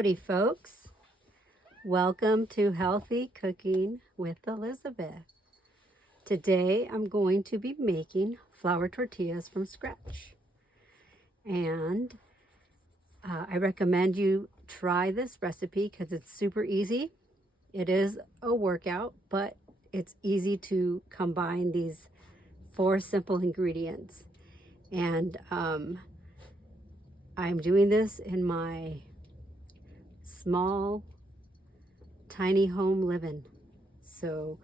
Howdy, folks. Welcome to Healthy Cooking with Elizabeth. Today I'm going to be making flour tortillas from scratch. And I recommend you try this recipe because it's super easy. It is a workout, but it's easy to combine these 4 simple ingredients. And I'm doing this in my small, tiny home living. So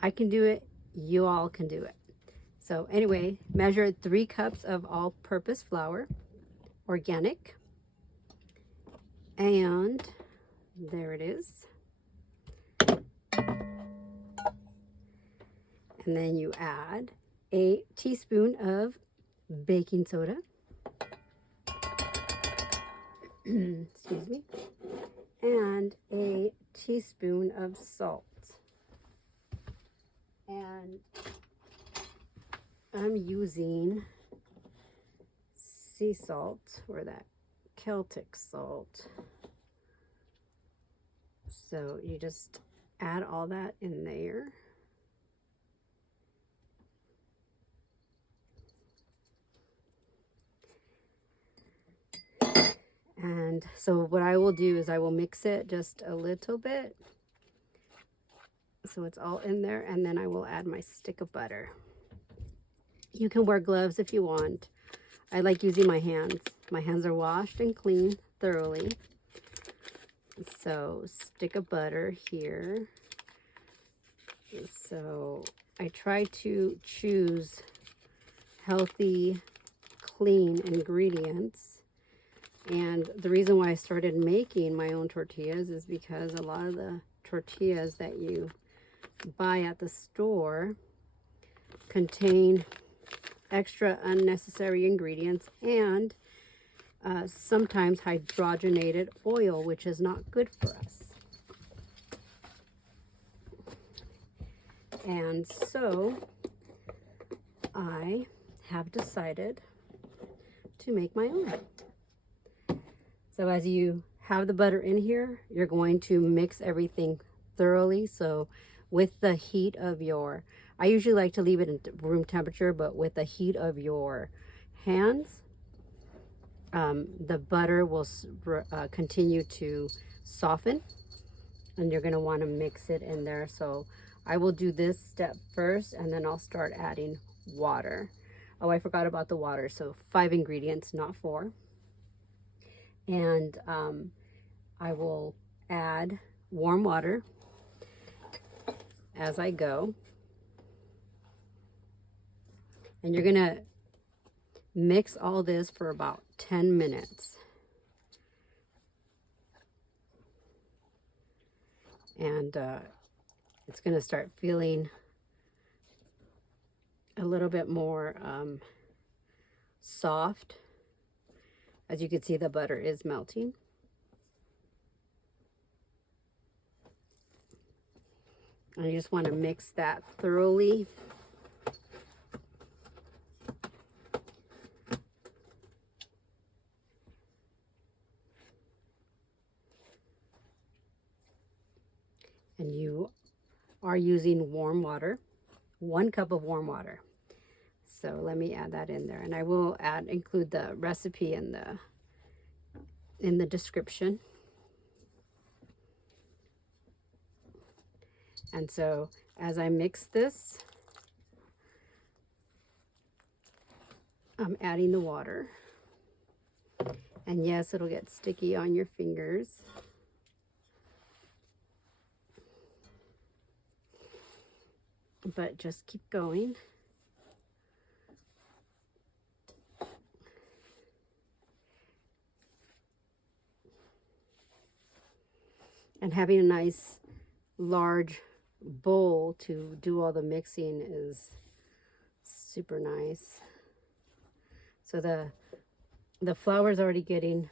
I can do it, you all can do it. So anyway, measure 3 cups of all-purpose flour, organic, and there it is. And then you add a teaspoon of baking soda. Excuse me. And a teaspoon of salt. And I'm using sea salt, or that Celtic salt. So you just add all that in there. And so what I will do is I will mix it just a little bit so it's all in there, and then I will add my stick of butter. You can wear gloves if you want. I like using my hands. My hands are washed and cleaned thoroughly. So stick of butter here. So I try to choose healthy, clean ingredients. And the reason why I started making my own tortillas is because a lot of the tortillas that you buy at the store contain extra unnecessary ingredients and sometimes hydrogenated oil, which is not good for us. And so I have decided to make my own. So as you have the butter in here, you're going to mix everything thoroughly. So with the heat of your, I usually like to leave it in room temperature, but with the heat of your hands, the butter will continue to soften, and you're going to want to mix it in there. So I will do this step first, and then I'll start adding water. Oh, I forgot about the water. So 5 ingredients, not 4. And I will add warm water as I go. And you're gonna mix all this for about 10 minutes. And it's gonna start feeling a little bit more soft. As you can see, the butter is melting. And you just want to mix that thoroughly. And you are using warm water, 1 cup of warm water. So let me add that in there, and I will include the recipe in the description. And so as I mix this, I'm adding the water. And yes, it'll get sticky on your fingers. But just keep going. And having a nice large bowl to do all the mixing is super nice. So the flour is already getting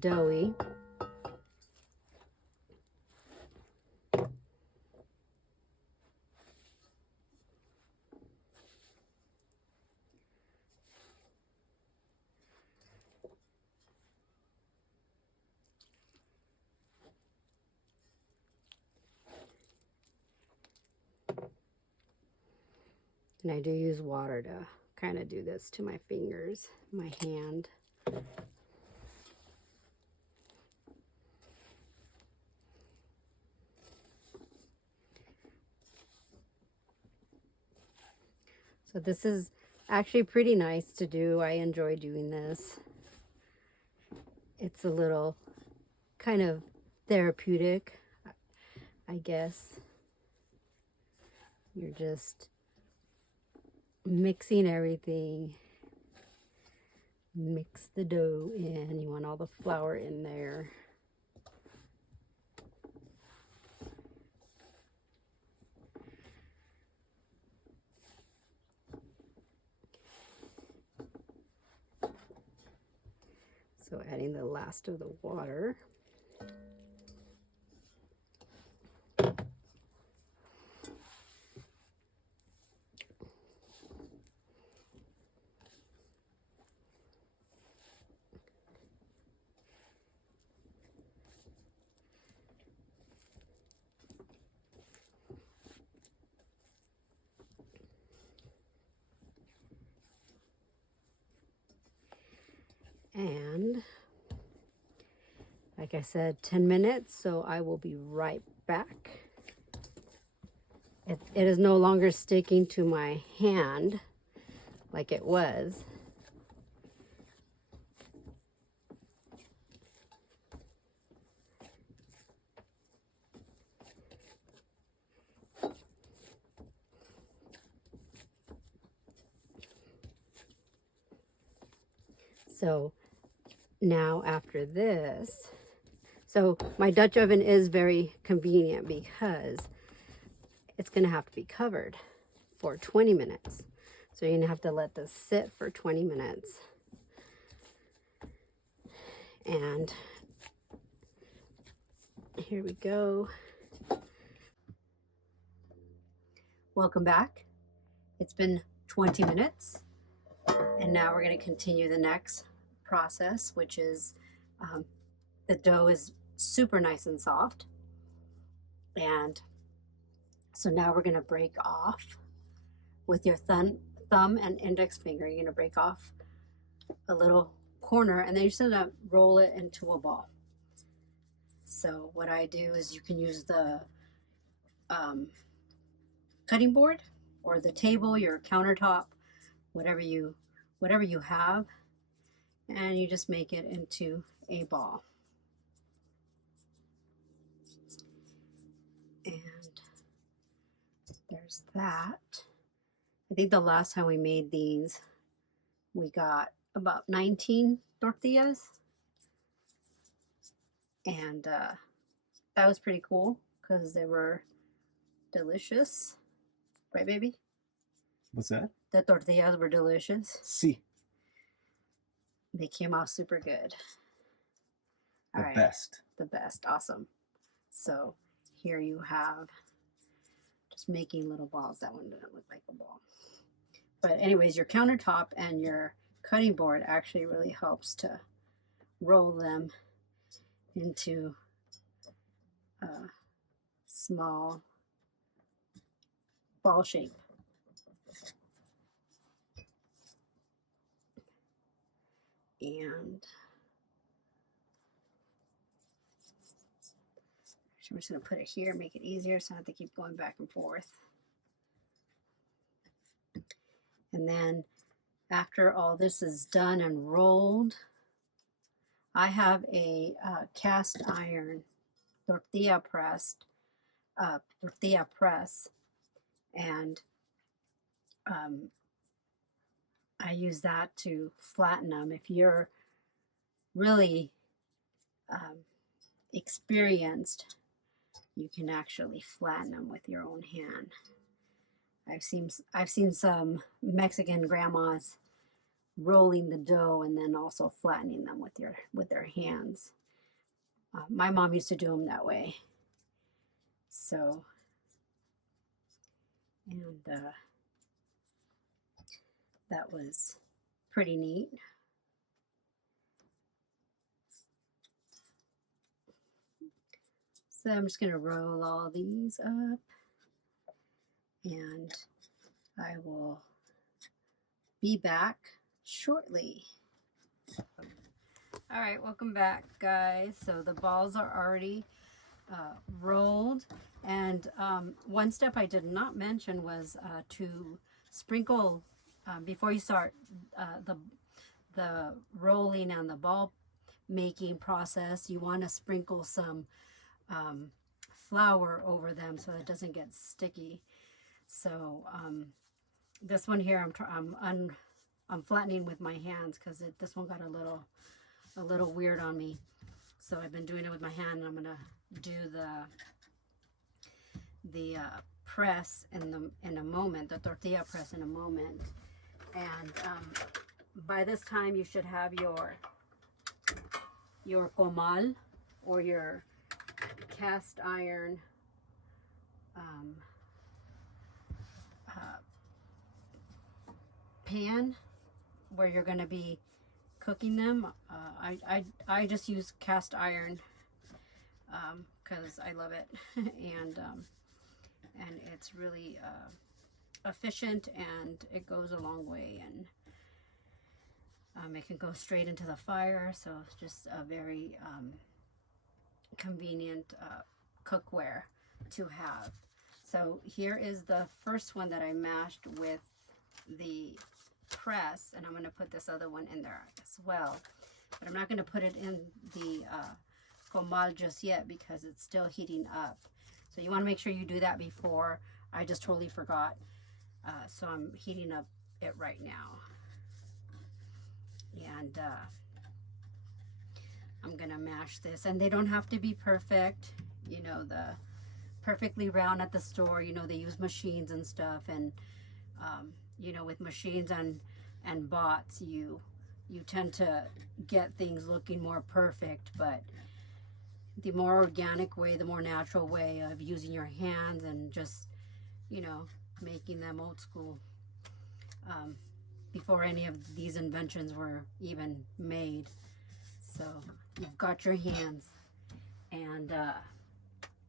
doughy. And I do use water to kind of do this to my fingers, my hand. So this is actually pretty nice to do. I enjoy doing this. It's a little kind of therapeutic, I guess. You're just mixing everything. Mix the dough in. You want all the flour in there. So adding the last of the water. And like I said, 10 minutes, so I will be right back. It is no longer sticking to my hand like it was. So now after this, so my Dutch oven is very convenient because it's going to have to be covered for 20 minutes. So you're going to have to let this sit for 20 minutes. And here we go. Welcome back. It's been 20 minutes. And now we're going to continue the next process, which is the dough is super nice and soft. And so now we're going to break off with your thumb and index finger. You're going to break off a little corner, and then you're just going to roll it into a ball. So what I do is you can use the cutting board or the table, your countertop, whatever you have, and you just make it into a ball. And there's that. I think the last time we made these, we got about 19 tortillas. And that was pretty cool because they were delicious. Right, baby? What's that? The tortillas were delicious. See. They came out super good. The best. The best. Awesome. So here you have just making little balls. That one didn't look like a ball. But anyways, your countertop and your cutting board actually really helps to roll them into a small ball shape. And I'm just going to put it here, make it easier so I don't have to keep going back and forth. And then after all this is done and rolled, I have a cast iron tortilla press, and I use that to flatten them. If you're really experienced, you can actually flatten them with your own hand. I've seen some Mexican grandmas rolling the dough and then also flattening them with their hands. My mom used to do them that way. So, and that was pretty neat. So I'm just going to roll all these up and I will be back shortly. All right, welcome back, guys. So the balls are already rolled, and one step I did not mention was to sprinkle before you start the rolling and the ball making process. You want to sprinkle some flour over them so it doesn't get sticky. So this one here, I'm flattening with my hands because this one got a little weird on me. So I've been doing it with my hand, and I'm gonna do the press in a moment, the tortilla press in a moment. And by this time, you should have your comal, or your cast iron pan where you're going to be cooking them. I just use cast iron because I love it, and it's really efficient, and it goes a long way, and it can go straight into the fire, so it's just a very convenient cookware to have. So here is the first one that I mashed with the press, and I'm going to put this other one in there as well, but I'm not going to put it in the comal just yet because it's still heating up. So you want to make sure you do that before. I just totally forgot, so I'm heating up it right now. And I'm gonna mash this, and they don't have to be perfect, you know, the perfectly round at the store, you know, they use machines and stuff, and you know, with machines and bots, you tend to get things looking more perfect, but the more organic way, the more natural way of using your hands and just, you know, making them old school, before any of these inventions were even made. So you've got your hands, and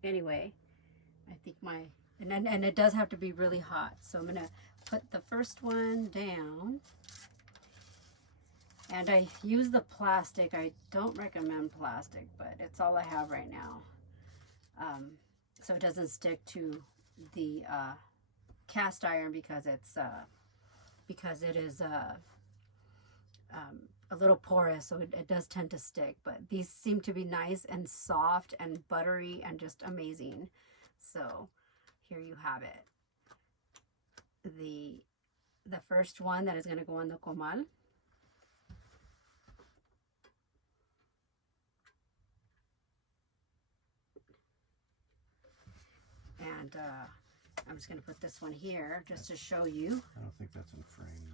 anyway, I think and it does have to be really hot. So I'm gonna put the first one down, and I use the plastic. I don't recommend plastic, but it's all I have right now, so it doesn't stick to the cast iron because it is a little porous, so it does tend to stick. But these seem to be nice and soft and buttery and just amazing. So here you have it. The first one that is going to go on the comal. And I'm just going to put this one here just to show you. I don't think that's in frame,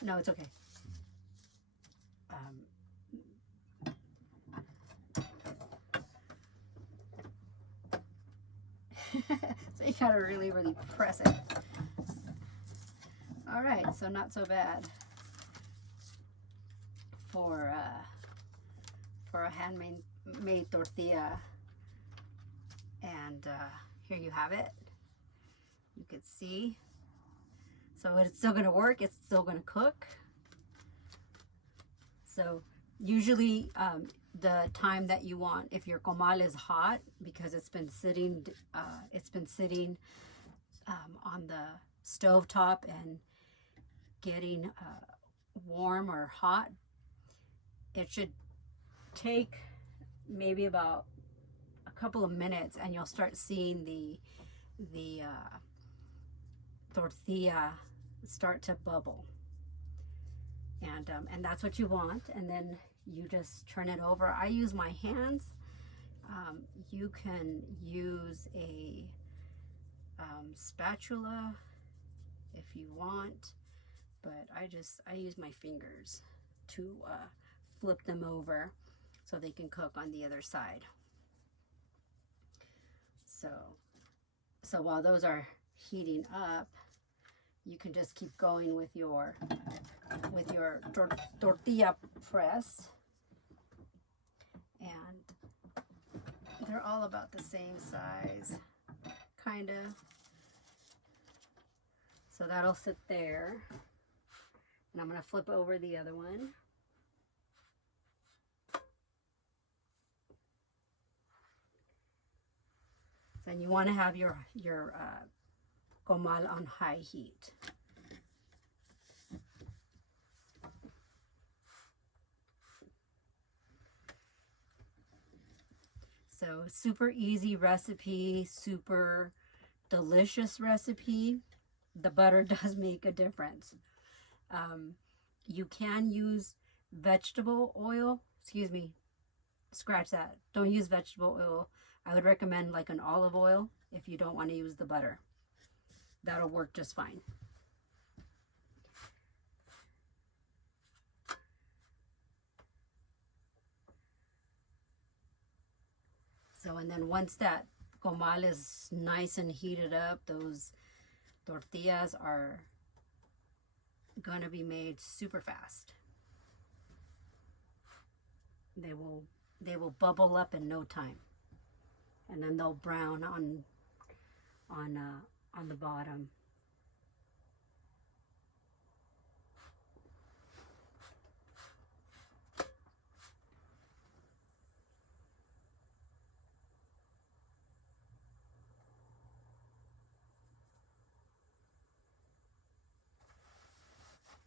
though. No, it's okay. So you gotta really, really press it. All right, so not so bad for a handmade tortilla. And here you have it. You can see. So it's still gonna work. It's still gonna cook. So usually the time that you want, if your comal is hot, because it's been sitting on the stove top and getting warm or hot, it should take maybe about a couple of minutes, and you'll start seeing the tortilla start to bubble. And that's what you want. And then you just turn it over. I use my hands. You can use a spatula if you want, but I use my fingers to flip them over so they can cook on the other side. So while those are heating up, you can just keep going with your tortilla press, and they're all about the same size, kind of. So that'll sit there. And I'm going to flip over the other one. Then you want to have your comal on high heat. So super easy recipe, super delicious recipe. The butter does make a difference. You can use vegetable oil. Excuse me, scratch that. Don't use vegetable oil. I would recommend like an olive oil if you don't want to use the butter. That'll work just fine. So, and then once that comal is nice and heated up, those tortillas are gonna be made super fast. They will bubble up in no time, and then they'll brown on the bottom.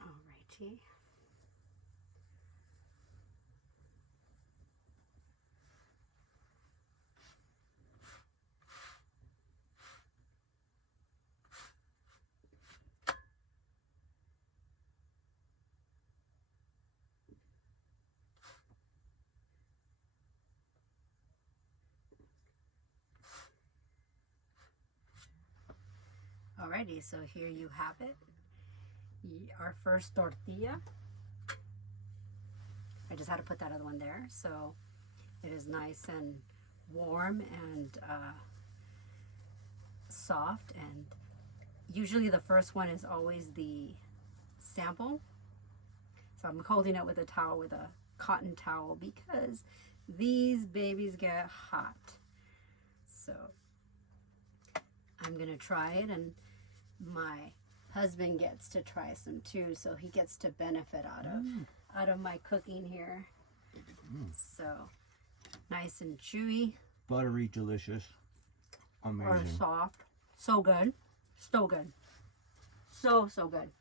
Alrighty. Alrighty, so here you have it. Our first tortilla. I just had to put that other one there, so it is nice and warm and soft. And usually the first one is always the sample. So I'm holding it with a towel, with a cotton towel, because these babies get hot. So I'm gonna try it, and my husband gets to try some too, so he gets to benefit out of my cooking here. So nice and chewy, Buttery, delicious, amazing. or soft. So good, so good, so good.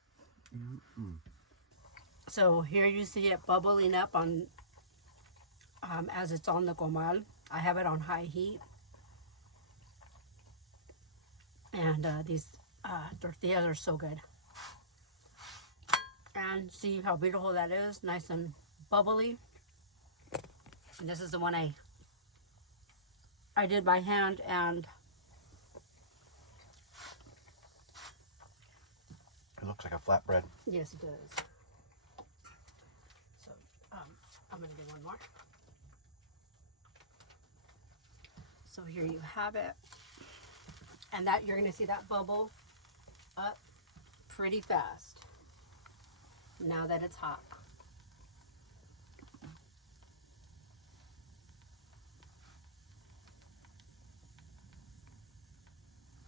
So here you see it bubbling up on as it's on the comal. I have it on high heat, and these tortillas are so good. And see how beautiful that is, nice and bubbly. And this is the one I did by hand, and It looks like a flatbread. yes, it does. So I'm gonna do one more. So here you have it, and that you're gonna see that bubble up pretty fast now that it's hot.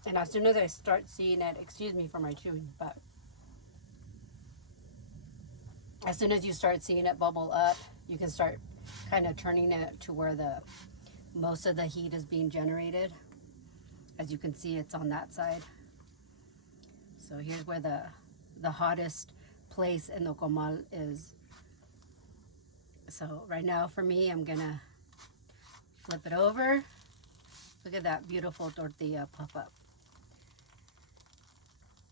And as soon as I start seeing it, excuse me for my chewing, but as soon as you start seeing it bubble up, you can start kind of turning it to where the most of the heat is being generated. As you can see, it's on that side. So here's where the hottest place in the comal is. So right now for me, I'm gonna flip it over. Look at that beautiful tortilla puff up.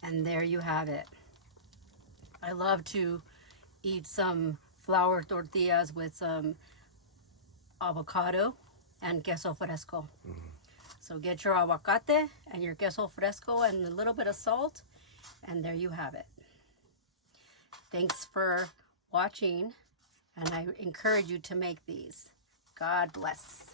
And there you have it. I love to eat some flour tortillas with some avocado and queso fresco. So get your aguacate and your queso fresco and a little bit of salt, and there you have it. Thanks for watching, and I encourage you to make these. God bless.